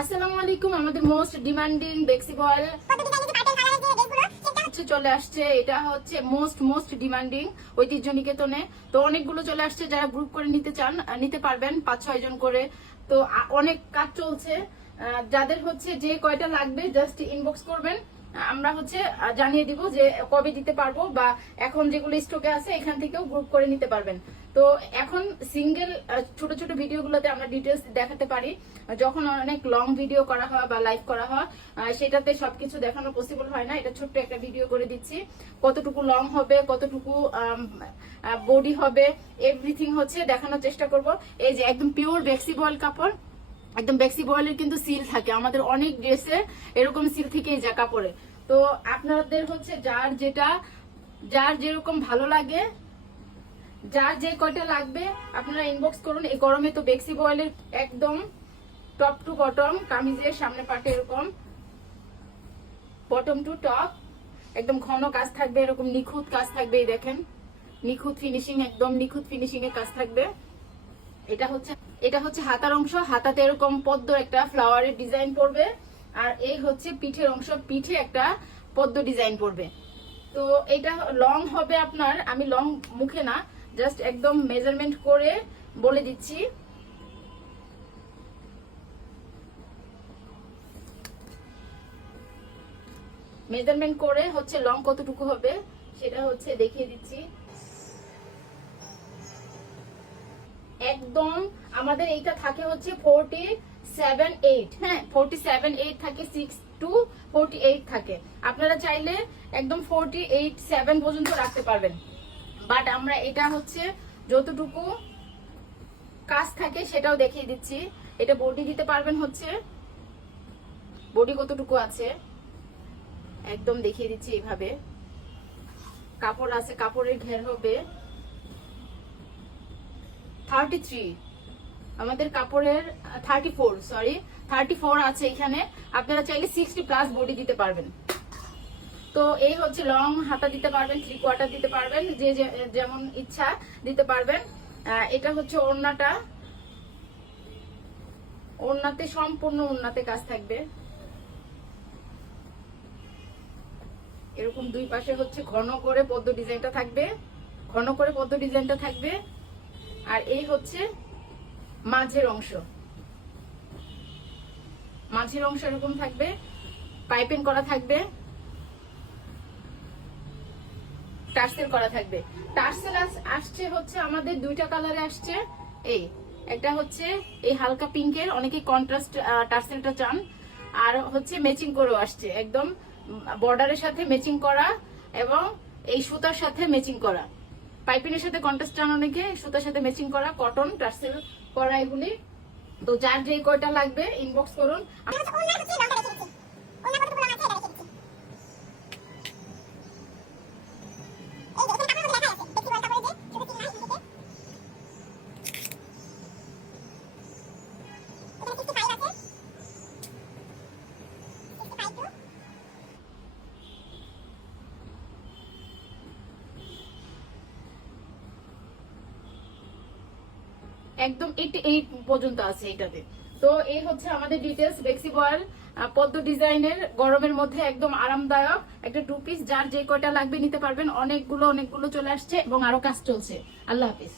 আসসালামু আলাইকুম। আমাদের মোস্ট ডিমান্ডিং বেক্সি বয়েল চলে আসছে। এটা হচ্ছে মোস্ট ডিমান্ডিং ঐতিহ্য নিকেতনে। তো অনেকগুলো চলে আসছে, যারা গ্রুপ করে নিতে চান নিতে পারবেন, 5-6 জন করে। তো অনেক কাজ চলছে। যাদের হচ্ছে যে কয়টা লাগবে জাস্ট ইনবক্স করবেন, আমরা হচ্ছে জানিয়ে দিব যে কবে দিতে পারবো, বা এখন যেগুলো স্টকে আছে এখান থেকেও গ্রুপ করে নিতে পারবেন। তো এখন সিঙ্গেল ছোট ছোট ভিডিওগুলোতে আমরা ডিটেলস দেখাতে পারি। যখন অনেক লং ভিডিও করা হয় বা লাইভ করা হয় সেটাতে সবকিছু দেখানো পসিবল হয় না। এটা ছোট্ট একটা ভিডিও করে দিচ্ছি, কতটুকু লং হবে, কতটুকু বডি হবে, এভরিথিং হচ্ছে দেখানোর চেষ্টা করব। এই যে একদম পিওর বেক্সি বয়েল কাপড়, একদম বেক্সি বয়েলের কিন্তু সিল থাকে আমাদের অনেক ড্রেসে, এরকম সিল থেকেই যায় কাপড়ে। তো আপনাদের হচ্ছে যার যেরকম ভালো লাগে, যার যে কয়টা লাগবে আপনারা ইনবক্স করুন। এই গরমে তো বেক্সি বয়েলের একদম টপ টু বটম, কামিজের সামনে পাটে এরকম বটম টু টপ একদম ঘন কাজ থাকবে, এরকম নিখুঁত কাজ থাকবে। এই দেখেন নিখুঁত ফিনিশিং, একদম নিখুঁত ফিনিশিং এর কাজ থাকবে। এটা হচ্ছে হাতার অংশ, হাতাতে এরকম পদ্ম একটা ফ্লাওয়ারের ডিজাইন পড়বে। আর এই হচ্ছে পিঠের অংশ, পিঠে একটা পদ্ম ডিজাইন পড়বে। তো এটা লং হবে আপনার, আমি লং মুখে না, জাস্ট একদম মেজারমেন্ট করে বলে দিচ্ছি। মেজারমেন্ট করে হচ্ছে লং কতটুকু হবে সেটা হচ্ছে দেখিয়ে দিচ্ছি। একদম আমাদের এইটা থাকে হচ্ছে 47-8, হ্যাঁ 47-8 থাকে, 6 to 48 থাকে। আপনারা চাইলে একদম 48-7 পর্যন্ত রাখতে পারবেন, বাট আমরা এটা হচ্ছে যতটুকু কাজ থাকে সেটাও দেখিয়ে দিচ্ছি। এটা বডি দিতে পারবেন, হচ্ছে বডি কতটুকু আছে একদম দেখিয়ে দিচ্ছি। এইভাবে কাপড় আছে, কাপড়ের ঘের হবে 33, আমাদের কাপড়ের 34 আছে এখানে। আপনারা চাইলে 60+ বডি দিতে পারবেন। তো এই হচ্ছে লং হাতা দিতে পারবেন, 3/4 দিতে পারবেন, যে যেমন ইচ্ছা দিতে পারবেন। এটা হচ্ছে ওড়নাটা, ওড়নাতে সম্পূর্ণ ওড়নাতে কাজ থাকবে এরকম। দুই পাশে হচ্ছে ঘন করে পদ্ম ডিজাইনটা থাকবে, আর এই হচ্ছে মাঝের অংশ এরকম থাকবে, পাইপিং করা থাকবে, টার্সেল করা থাকবে। টার্সেল আসছে হচ্ছে আমাদের দুইটা কালারে আসছে। এই একটা হচ্ছে এই হালকা পিঙ্কের, অনেকে কন্ট্রাস্ট টার্সেলটা চান, আর হচ্ছে ম্যাচিং করেও আসছে, একদম বর্ডারের সাথে ম্যাচিং করা এবং এই সুতার সাথে ম্যাচিং করা। পাইপিংয়ের সাথে কন্ট্রাস্ট চান অনেকে, সুতার সাথে ম্যাচিং করা, কটন টার্সেল করা এগুলি। তো যার যে কয়টা লাগবে ইনবক্স করুন। একদম 88 পর্যন্ত আছে এটাতে। তো এই হচ্ছে আমাদের ডিটেলস বেক্সি বয়েল পদ্ম ডিজাইনের, গরমের মধ্যে একদম আরামদায়ক একটা 2 পিস। যার যে কয়টা লাগবে নিতে পারবেন। অনেকগুলো চলে আসছে এবং আরো কাজ চলছে। আল্লাহ হাফিজ।